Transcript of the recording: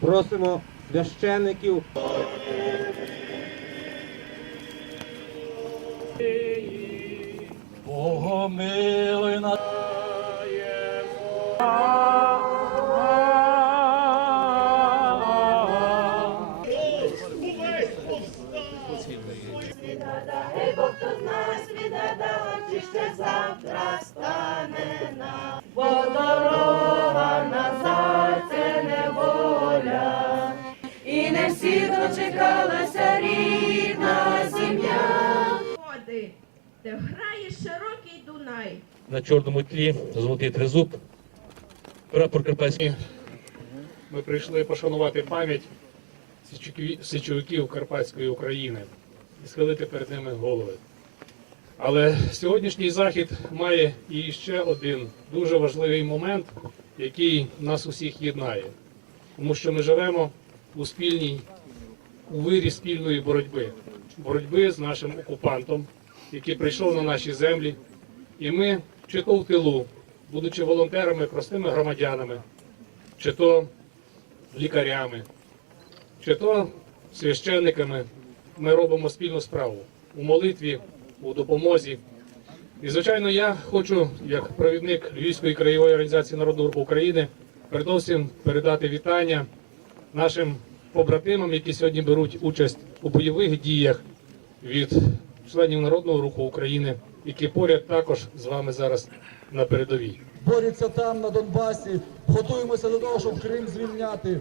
Просимо священиків. Богомилуй нас. Бог тут нас віддав, чи ще завтра де грає широкий Дунай. На чорному тлі золотий тризуб. Прапор Карпатський. Ми прийшли пошанувати пам'ять січовиків- січовиків Карпатської України і схилити перед ними голови. Але сьогоднішній захід має і ще один дуже важливий момент, який нас усіх єднає, тому що ми живемо у спільній у вирі спільної боротьби, боротьби з нашим окупантом, який прийшов на наші землі, і ми чи то в тилу, будучи волонтерами, простими громадянами, чи то лікарями, чи то священниками, ми робимо спільну справу у молитві, у допомозі. І, звичайно, я хочу, як провідник Львівської краєвої організації Народного руху України, передовсім передати вітання нашим побратимам, які сьогодні беруть участь у бойових діях від членів Народного руху України, які поряд також з вами зараз на передовій. борються там на Донбасі. Готуємося до того, щоб Крим звільняти.